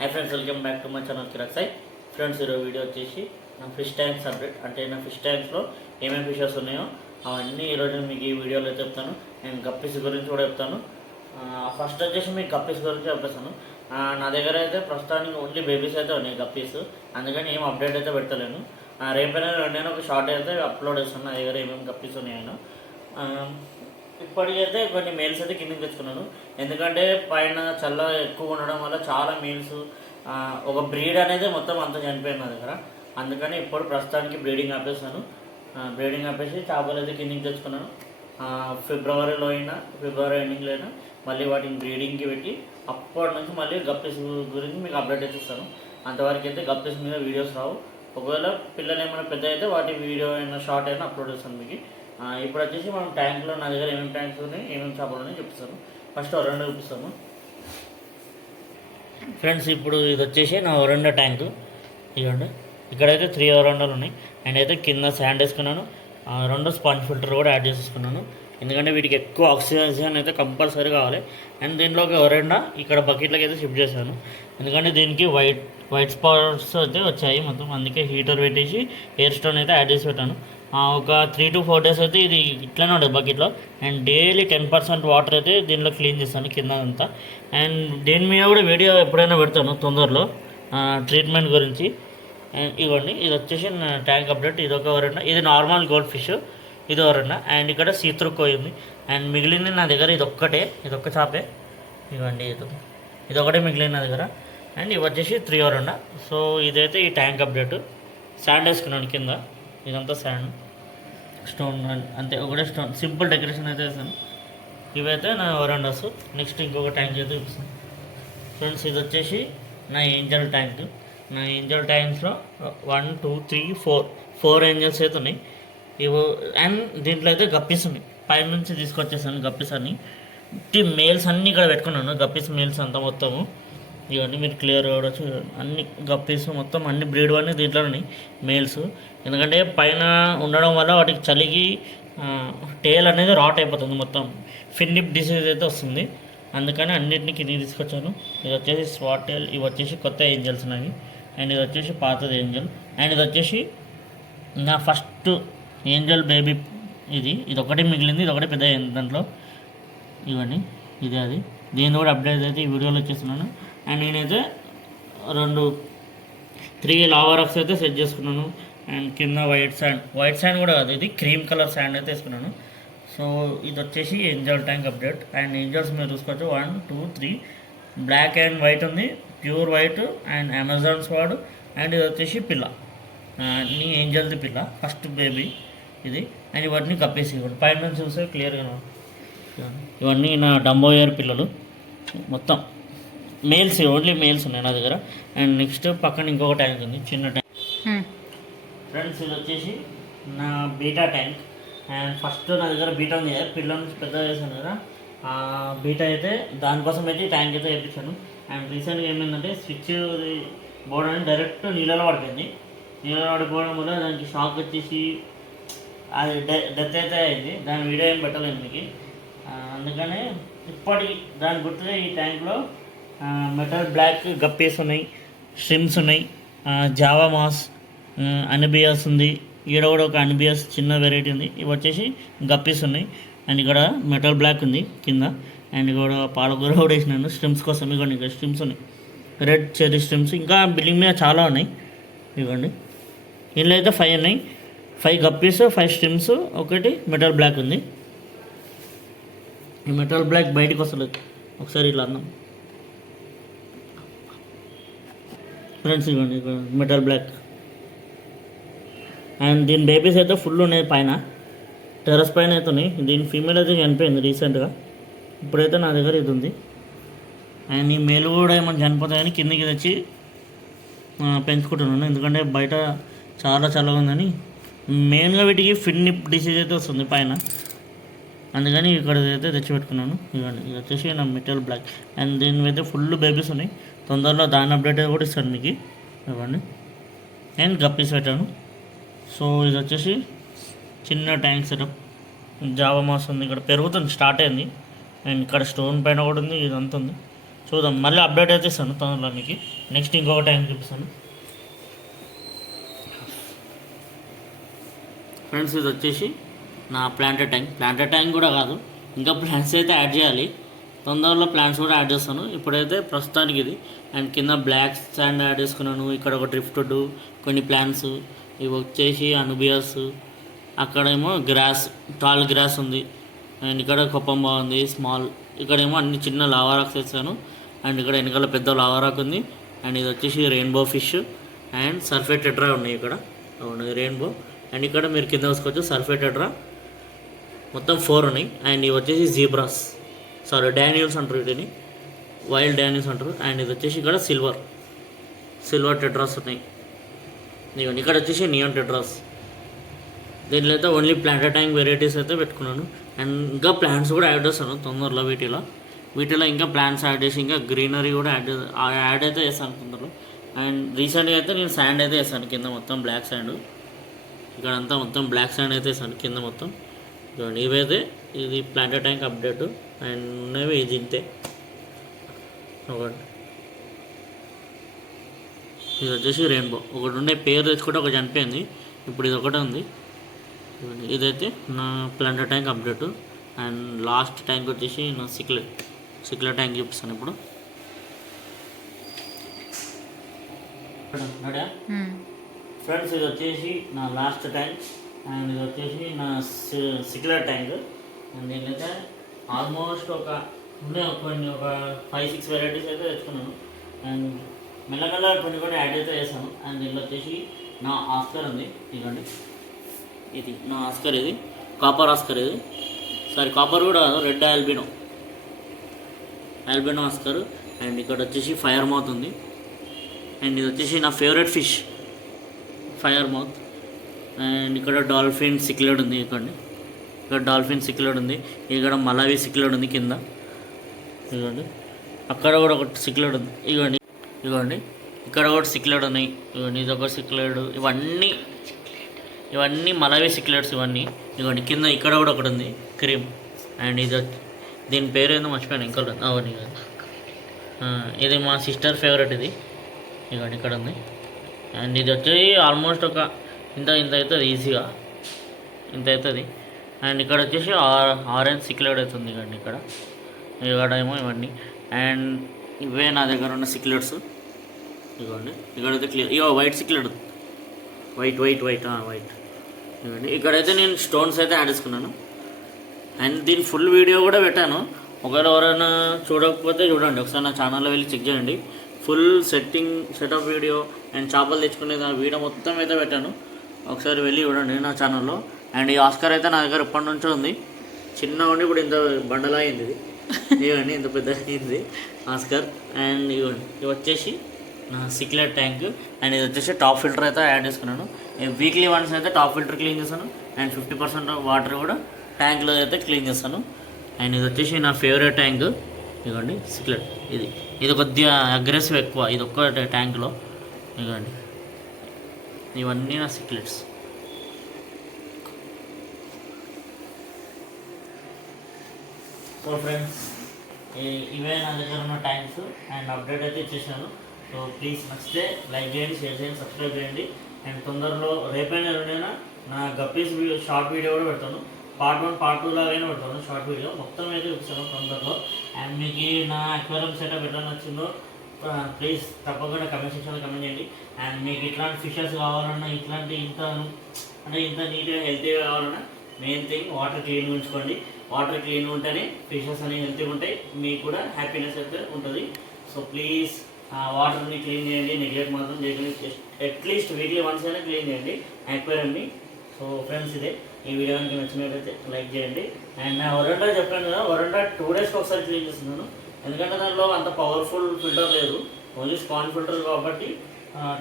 High friends welcome back to my channel Kiraak Sai friends video వచ్చేసి నా fish tanks update అంటే నా ఫిష్ ట్యాంక్స్లో ఏమేమి ఫిషెస్ ఉన్నాయో అవన్నీ ఈరోజు మీకు ఈ వీడియోలో అయితే చెప్తాను. నేను గప్పీస్ గురించి కూడా చెప్తాను. ఫస్ట్ వచ్చేసి మీకు గప్పీస్ గురించి చెప్పేస్తాను. నా దగ్గర అయితే ప్రస్తుతానికి ఓన్లీ బేబీస్ అయితే ఉన్నాయి గప్పీస్, అందుకని ఏం అప్డేట్ అయితే పెట్టలేను. రేపైనా నేను ఒక షార్ట్ అయితే అప్లోడ్ చేస్తాను నా దగ్గర ఏమేమి గప్పీస్ ఉన్నాయో. ఇప్పటికైతే కొన్ని మెయిల్స్ అయితే కిందకి తెచ్చుకున్నాను, ఎందుకంటే పైన చల్ల ఎక్కువ ఉండడం వల్ల చాలా మెయిల్స్ ఒక బ్రీడ్ అనేది మొత్తం అంతా చనిపోయింది నా దగ్గర. అందుకని ఇప్పుడు ప్రస్తుతానికి బ్రీడింగ్ ఆపేస్తాను. బ్రీడింగ్ ఆపేసి చేపలు అయితే కిందకి తెచ్చుకున్నాను. ఫిబ్రవరి ఎండింగ్లో అయినా మళ్ళీ వాటిని బ్రీడింగ్కి పెట్టి అప్పటి నుంచి మళ్ళీ గప్పీస్ గురించి మీకు అప్డేట్ అయితే ఇస్తాను. అంతవరకు అయితే గప్పీస్ మీద వీడియోస్ రావు. ఒకవేళ పిల్లలు ఏమైనా పెద్ద అయితే వాటి వీడియో అయినా షార్ట్ అయినా అప్లోడ్ చేస్తాను మీకు. ఇప్పుడు వచ్చేసి మనం ట్యాంక్లో నా దగ్గర ఏమేమి ట్యాంక్స్ ఉన్నాయి ఏమేమి చేపలు ఉన్నాయి చూపిస్తాను. ఫస్ట్ వరండా చూపిస్తాము ఫ్రెండ్స్. ఇప్పుడు ఇది వచ్చేసి నా వరండా ట్యాంకు. ఇవ్వండి, ఇక్కడైతే 3 వరండాలు ఉన్నాయి. అండ్ అయితే కింద శాండ్ వేసుకున్నాను, 2 స్పాంజ్ ఫిల్టర్ కూడా యాడ్ చేసేసుకున్నాను, ఎందుకంటే వీటికి ఎక్కువ ఆక్సిజన్ అయితే కంపల్సరీ కావాలి. అండ్ దీంట్లోకి వరండా ఇక్కడ బకెట్లకి అయితే షిఫ్ట్ చేశాను, ఎందుకంటే దీనికి వైట్ స్పాట్స్ అయితే వచ్చాయి మొత్తం. అందుకే హీటర్ పెట్టేసి ఎయిర్ స్టోన్ అయితే యాడ్ చేసి పెట్టాను. ఒక 3 to 4 days అయితే ఇది ఇట్లనే ఉంటుంది బకెట్లో. అండ్ డైలీ 10% వాటర్ అయితే దీనిలో క్లీన్ చేస్తాను కింద అంతా. అండ్ దీని మీద కూడా వీడియో ఎప్పుడైనా పెడతాను తొందరలో ట్రీట్మెంట్ గురించి. అండ్ ఇవ్వండి, ఇది వచ్చేసి నా ట్యాంక్ అప్డేట్. ఇది ఒక వరండా, ఇది నార్మల్ గోల్డ్ ఫిష్, ఇది వరండా. అండ్ ఇక్కడ సీత్రూ కోయి ఉంది. అండ్ మిగిలింది నా దగ్గర ఇదొక్క చేపే. ఇవ్వండి, ఇది ఒకటే మిగిలింది నా దగ్గర. అండ్ ఇవి వచ్చేసి 3 వరండా. సో ఇదైతే ఈ ట్యాంక్ అప్డేట్. శాండ్ వేసుకున్నాను కింద, ఇదంతా శాండ్ స్టోన్ అంతే, ఒకటే స్టోన్, సింపుల్ డెకరేషన్ అయితే వేసాను. ఇవైతే నా వరండాస్. నెక్స్ట్ ఇంకొక ట్యాంక్ అయితే చూపిస్తాను ఫ్రెండ్స్. ఇది వచ్చేసి నా ఏంజల్ ట్యాంక్. నా ఏంజల్ ట్యాంక్స్లో 1 2 3 4 ఏంజల్స్ అయితే ఉన్నాయి. ఇవి అండ్ దీంట్లో అయితే గప్పీస్ ఉన్నాయి. పైన నుంచి తీసుకొచ్చేసాను గప్పీస్ అన్ని. మేల్స్ అన్నీ ఇక్కడ పెట్టుకున్నాను, గప్పీస్ మేల్స్ అంతా మొత్తము. ఇవన్నీ మీరు క్లియర్ చూడవచ్చు. అన్ని గప్పీస్ మొత్తం అన్ని బ్రీడ్ అన్నీ దీంట్లో ఉన్నాయి మేల్స్. ఎందుకంటే పైన ఉండడం వల్ల వాటికి చలికి టేల్ అనేది రాట్ అయిపోతుంది, మొత్తం ఫిన్నిప్ డిసీజ్ అయితే వస్తుంది. అందుకని అన్నింటినీ కిందికి తీసుకొచ్చాను. ఇది వచ్చేసి స్వాట్ టేల్, ఇవి వచ్చేసి కొత్త ఏంజల్స్ ఉన్నాయి. అండ్ ఇది వచ్చేసి పాతది ఏంజల్. అండ్ ఇది వచ్చేసి నా ఫస్ట్ ఏంజల్ బేబీ. ఇది ఒకటి మిగిలింది, ఇది ఒకటి పెద్ద దాంట్లో. ఇవన్నీ ఇదే అది. దీన్ని కూడా అప్డేట్ అయితే ఈ వీడియోలో వచ్చేస్తున్నాను. అండ్ నేనైతే 3 లావా రాక్స్ అయితే సెట్ చేసుకున్నాను. అండ్ కింద వైట్ శాండ్ కూడా కాదు, ఇది క్రీమ్ కలర్ శాండ్ అయితే వేసుకున్నాను. సో ఇది వచ్చేసి angel tank update. And angels మీరు చూసుకోవచ్చు 1 2 3 బ్లాక్ అండ్ వైట్ ఉంది, pure white and Amazon sword. And ఇది వచ్చేసి పిల్ల, నీ ఏంజల్ది పిల్ల, ఫస్ట్ బేబీ ఇది. అండ్ ఇవన్నీ కప్పేసి ఇవ్వండి, పైన నుంచి చూస్తే క్లియర్గా. ఇవన్నీ నా డంబోయర్ పిల్లలు మొత్తం మేల్స్, ఓన్లీ మేల్స్ ఉన్నాయి నా దగ్గర. అండ్ నెక్స్ట్ పక్కన ఇంకొక ట్యాంక్ ఉంది, చిన్న ట్యాంక్ ఫ్రెండ్స్. ఇది వచ్చేసి నా బీటా ట్యాంక్. అండ్ ఫస్ట్ నా దగ్గర బీటా ఉంది కదా, పిల్లల నుంచి పెద్ద చేశాను కదా, బీటా అయితే దానికోసం అయితే ట్యాంక్ అయితే వేయించాను. అండ్ రీసెంట్గా ఏమైందంటే స్విచ్ బోర్డ్ అని డైరెక్ట్ నీళ్ళలో పడిపోయింది. నీళ్ళలో పడిపోవడం వల్ల దానికి షాక్ వచ్చేసి అది డెత్ అయితే అయింది. దాని వీడియో ఏం పెట్టలేదు మీకు. అందుకనే ఇప్పటికి దాని గుర్తుగా ఈ ట్యాంక్లో మెటల్ బ్లాక్ గప్పీస్ ఉన్నాయి, స్ట్రిమ్స్ ఉన్నాయి, జావా మాస్, అనిబియాస్ ఉంది. ఈడ కూడా ఒక అనిబియాస్ చిన్న వెరైటీ ఉంది. ఇవి వచ్చేసి గప్పీస్ ఉన్నాయి. అండ్ ఇక్కడ మెటల్ బ్లాక్ ఉంది కింద. అండ్ ఇక్కడ పాలకూర కూడా వేసినాను స్ట్రిమ్స్ కోసం. ఇవ్వండి, ఇక్కడ స్ట్రిమ్స్ ఉన్నాయి, రెడ్ చెర్రీ స్ట్రిమ్స్. ఇంకా బిల్డింగ్ మీద చాలా ఉన్నాయి. ఇవ్వండి, ఇందులో అయితే 5 ఉన్నాయి. 5 గప్పీస్, 5 స్ట్రిమ్స్, ఒకటి మెటల్ బ్లాక్ ఉంది. ఈ మెటల్ బ్లాక్ బయటకు వస్తలేదు, ఒకసారి ఇట్లా అన్నాం ఫ్రెండ్స్. ఇవ్వండి, ఇక్కడ మెటల్ బ్లాక్. అండ్ దీని బేబీస్ అయితే ఫుల్ ఉన్నాయి పైన, టెర్రస్ పైన అయితే ఉన్నాయి. దీని ఫీమేల్ అయితే చనిపోయింది రీసెంట్గా, ఇప్పుడైతే నా దగ్గర ఇది ఉంది. అండ్ ఈ మేలు కూడా ఏమైనా చనిపోతాయని కిందికి తెచ్చి పెంచుకుంటున్నాను, ఎందుకంటే బయట చాలా చల్లగా ఉందని. మెయిన్గా వీటికి ఫిన్నిప్ డిసీజ్ అయితే వస్తుంది పైన, అందుకని ఇక్కడ అయితే తెచ్చిపెట్టుకున్నాను. ఇవ్వండి, ఇది వచ్చేసి నా మెటల్ బ్లాక్. అండ్ దీని అయితే ఫుల్ బేబీస్ ఉన్నాయి. తొందరలో దాని అప్డేట్ కూడా ఇస్తాను మీకు. ఇవ్వండి, అండ్ గప్పీస్ పెట్టాను. సో ఇది వచ్చేసి చిన్న ట్యాంక్ సెటప్. జావా మాస్ ఉంది, ఇక్కడ పెరుగుతుంది, స్టార్ట్ అయింది. అండ్ ఇక్కడ స్టోన్ పైన కూడా ఉంది, ఇదంతా ఉంది. చూద్దాం, మళ్ళీ అప్డేట్ అయితే ఇస్తాను తొందరలో మీకు. నెక్స్ట్ ఇంకొక ట్యాంక్ చూపిస్తాను ఫ్రెండ్స్. ఇది వచ్చేసి నా ప్లాంటర్ ట్యాంక్ కూడా కాదు, ఇంకా ప్లాంట్స్ అయితే యాడ్ చేయాలి. తొందరలో ప్లాంట్స్ కూడా యాడ్ చేస్తాను. ఇప్పుడైతే ప్రస్తుతానికి ఇది. అండ్ కింద బ్లాక్ శాండ్ యాడ్ చేసుకున్నాను. ఇక్కడ ఒక డ్రిఫ్ట్వుడ్, కొన్ని ప్లాంట్స్, ఇవి వచ్చేసి అనుబియాస్, అక్కడేమో గ్రాస్, టాల్ గ్రాస్ ఉంది. అండ్ ఇక్కడ కొప్పం బాగుంది స్మాల్. ఇక్కడేమో అన్ని చిన్న లావారాక్స్ వేస్తాను. అండ్ ఇక్కడ వెనకాల పెద్ద లావారాక్ ఉంది. అండ్ ఇది వచ్చేసి రెయిన్బో ఫిష్ అండ్ సర్ఫేట్ టెట్రా ఉన్నాయి ఇక్కడ. అవును రెయిన్బో. అండ్ ఇక్కడ మీరు కింద చూసుకోవచ్చు సర్ఫేట్ టెట్రా, మొత్తం 4 ఉన్నాయి. అండ్ ఇవి వచ్చేసి జీబ్రాస్, డానియల్స్ అంటారు వీటిని, వైల్డ్ డానియల్స్ అంటారు. అండ్ ఇది వచ్చేసి ఇక్కడ సిల్వర్ టెట్రాస్ ఉన్నాయి. ఇవన్నీ ఇక్కడ వచ్చేసి నియాన్ టెట్రాస్. దీంట్లో అయితే ఓన్లీ ప్లాంటర్ ట్యాంక్ వెరైటీస్ అయితే పెట్టుకున్నాను. అండ్ ఇంకా ప్లాంట్స్ కూడా యాడ్ చేస్తాను తొందరలో. వీటిలో ఇంకా ప్లాంట్స్ యాడ్ చేసి ఇంకా గ్రీనరీ కూడా యాడ్ అయితే చేస్తాను తొందరలో. అండ్ రీసెంట్గా అయితే నేను శాండ్ అయితే వేస్తాను కింద, మొత్తం బ్లాక్ శాండ్. ఇక్కడంతా మొత్తం బ్లాక్ శాండ్ అయితే వేస్తాను కింద మొత్తం. ఇవైతే ఇది ప్లాంటర్ ట్యాంక్ అప్డేట్. అండ్ ఉన్నవి ఇది ఇంతే. ఒకటి ఇది వచ్చేసి రెయిన్బో. ఒకటి ఉండే పేరు తెచ్చుకుంటే ఒక చనిపోయింది, ఇప్పుడు ఇది ఒకటే ఉంది. ఇదైతే నా planter tank update. And last tank వచ్చేసి నా సిక్లెట్ ట్యాంక్ చూపిస్తాను ఇప్పుడు. ఫ్రెండ్స్ ఇది వచ్చేసి నా లాస్ట్ ట్యాంక్. అండ్ ఇది వచ్చేసి నా సిక్లెట్ ట్యాంక్. అండ్ దీనికైతే ఆల్మోస్ట్ ఒక 5-6 వెరైటీస్ అయితే తెచ్చుకున్నాను. అండ్ మెల్లమెల్ల కొన్ని యాడ్ అయితే చేస్తాను. అండ్ దీనిలో వచ్చేసి నా ఆస్కర్ ఉంది. ఇదండి, ఇది నా ఆస్కర్. ఇది కాపర్ ఆస్కర్. ఇది కాపర్ కూడా కాదు, రెడ్ ఆల్బినో ఆస్కర్. అండ్ ఇక్కడ వచ్చేసి ఫైర్ మౌత్ ఉంది. అండ్ ఇది వచ్చేసి నా favourite fish fire mouth. And ఇక్కడ డాల్ఫిన్ సిక్లెడ్ ఉంది. ఇక్కడ డాల్ఫిన్ సిక్లెడ్ ఉంది. ఇక్కడ మలావి సిక్లెడ్ ఉంది కింద. ఇదిగోండి, అక్కడ కూడా ఒకటి సిక్లెడ్ ఉంది. ఇదిగోండి ఇక్కడ ఒకటి సిక్లెడ్ ఉన్నాయి. ఇదిగోండి ఇది ఒక సిక్లెడ్. ఇవన్నీ మలావి సిక్లెట్స్ ఇవన్నీ. ఇదిగోండి కింద ఇక్కడ కూడా ఒకటి ఉంది క్రీమ్. అండ్ ఇది దీని పేరు ఏందో మర్చిపోయాను, ఇంకా అవును ఇది మా సిస్టర్ ఫేవరెట్. ఇది ఇదిగోండి ఇక్కడ ఉంది. అండ్ ఇది వచ్చి ఆల్మోస్ట్ ఒక ఇంత అవుతుంది, ఈజీగా ఇంత అవుతుంది. అండ్ ఇక్కడ వచ్చేసి ఆరెంజ్ సిక్లెట్ అవుతుంది. ఇక్కడ ఏమో ఇవన్నీ. అండ్ ఇవే నా దగ్గర ఉన్న సిక్లెట్స్. ఇదిగోండి ఇక్కడైతే క్లియర్. వైట్ సిక్లెట్, వైట్ ఇవ్వండి. ఇక్కడైతే నేను స్టోన్స్ అయితే యాడ్ చేసుకున్నాను. అండ్ దీని ఫుల్ వీడియో కూడా పెట్టాను. ఒకవేళ ఎవరైనా చూడకపోతే చూడండి, ఒకసారి నా ఛానల్లో వెళ్ళి చెక్ చేయండి. ఫుల్ సెటప్ వీడియో అండ్ చేపలు తెచ్చుకునే వీడియో మొత్తం అయితే పెట్టాను. ఒకసారి వెళ్ళి చూడండి నా ఛానల్లో. అండ్ ఈ ఆస్కర్ అయితే నా దగ్గర ఇప్పటి నుంచో ఉంది. చిన్న ఉండి ఇప్పుడు ఇంత బండలా అయింది. ఇది ఇవ్వండి, ఇంత పెద్ద అయింది ఆస్కర్. అండ్ ఇవ్వండి, ఇవి వచ్చేసి నా సిక్లెట్ ట్యాంక్. అండ్ ఇది వచ్చేసి టాప్ ఫిల్టర్ అయితే యాడ్ చేసుకున్నాను. వీక్లీ వన్స్ అయితే టాప్ ఫిల్టర్ క్లీన్ చేస్తాను. అండ్ 50% వాటర్ కూడా ట్యాంక్లో అయితే క్లీన్ చేస్తాను. అండ్ ఇది వచ్చేసి నా ఫేవరెట్ ట్యాంక్. ఇదిగోండి సిక్లెట్. ఇది కొద్దిగా అగ్రెసివ్ ఎక్కువ, ఇది ఒక్క ట్యాంక్లో. ఇదిగోండి ఇవన్నీ నా సిక్లెట్స్. సో ఫ్రెండ్స్, ఇవే నా దగ్గర ఉన్న ట్యాంక్స్. అండ్ అప్డేట్ అయితే ఇచ్చేసాను. సో ప్లీజ్ నచ్చితే లైక్ చేయండి, షేర్ చేయండి, సబ్స్క్రైబ్ చేయండి. అండ్ తొందరలో రేపైనా ఎప్పుడైనా నా గప్పీస్ షార్ట్ వీడియో కూడా పెడతాను. పార్ట్ 1 పార్ట్ 2 లాగానే పెడతాను షార్ట్ వీడియో. మొత్తం అయితే చూపిస్తాను తొందరలో. అండ్ మీకు నా అక్వేరియం సెటప్ ఎట్లా నచ్చిందో ప్లీజ్ తప్పకుండా కమెంట్ సెక్షన్లో కమెంట్ చేయండి. అండ్ మీకు ఇట్లాంటి ఫిషెస్ కావాలన్నా, ఇంత నీట్గా హెల్తీగా కావాలన్నా, మెయిన్ థింగ్ వాటర్ క్లీన్గా ఉంచుకోండి. వాటర్ క్లీన్గా ఉంటేనే ఫిషెస్ అనేవి హెల్తీగా ఉంటాయి, మీకు కూడా హ్యాపీనెస్ అయితే ఉంటుంది. సో ప్లీజ్ వాటర్ని క్లీన్ చేయండి, నెగ్లెక్ట్ మాత్రం చేయకండి. అట్లీస్ట్ వీక్లీ వన్స్ అయినా క్లీన్ చేయండి అక్వేరియంని. సో ఫ్రెండ్స్, ఇదే ఈ వీడియో కనుక నచ్చినట్లయితే లైక్ చేయండి. అండ్ నా వరండా చెప్పాను కదా, వరండా 2 డేస్కి ఒకసారి క్లీన్ చేస్తున్నాను. ఎందుకంటే దానిలో అంత పవర్ఫుల్ ఫిల్టర్ లేదు, ఓన్లీ స్పాంజ్ ఫిల్టర్ కాబట్టి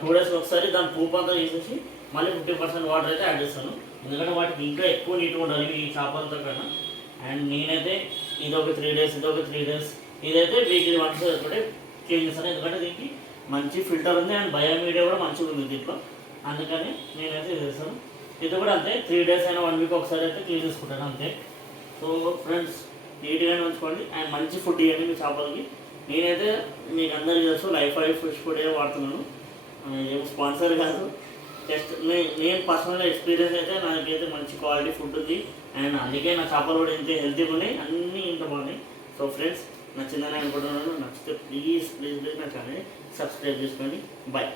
2 డేస్కి ఒకసారి దాని పూపు అంతా తీసేసి మళ్ళీ 50% వాటర్ అయితే యాడ్ చేస్తాను. ఎందుకంటే వాటికి ఇంకా ఎక్కువ నీట్గా ఉండాలి ఈ చేపలతో కన్నా. అండ్ నేనైతే ఇదొక 3 డేస్, ఇదైతే వీక్లీ వన్స్ ఒకటే క్లీన్ చేస్తాను. ఎందుకంటే దీనికి మంచి ఫిల్టర్ ఉంది అండ్ బయోమీడియా కూడా మంచిగా ఉంది దీంట్లో, అందుకని నేనైతే ఇది చేస్తాను. ఇది కూడా అంతే, 3 డేస్ అయినా 1 వీక్ ఒకసారి అయితే క్లీన్ చేసుకుంటాను అంతే. సో ఫ్రెండ్స్, నీట్గానే ఉంచుకోండి అండ్ మంచి ఫుడ్ ఇవ్వండి మీ చేపలకి. నేనైతే మీకు అందరికీ తెలుసు లైఫ్ ఆయిల్ ఫిష్ ఫుడే వాడుతున్నాను, ఏం స్పాన్సర్ కాదు, జస్ట్ నేను పర్సనల్ ఎక్స్పీరియన్స్ అయితే నాకైతే మంచి క్వాలిటీ ఫుడ్ ఉంది. అండ్ అందుకే నా చేపలు కూడా ఇంత హెల్తీగా ఉన్నాయి, అన్నీ ఇంత బాగున్నాయి. సో ఫ్రెండ్స్, నచ్చిందని అనుకుంటున్నాను. నచ్చితే ప్లీజ్ ప్లీజ్ ప్లీజ్ నా ఛానల్ని సబ్స్క్రైబ్ చేసుకోండి. బాయ్.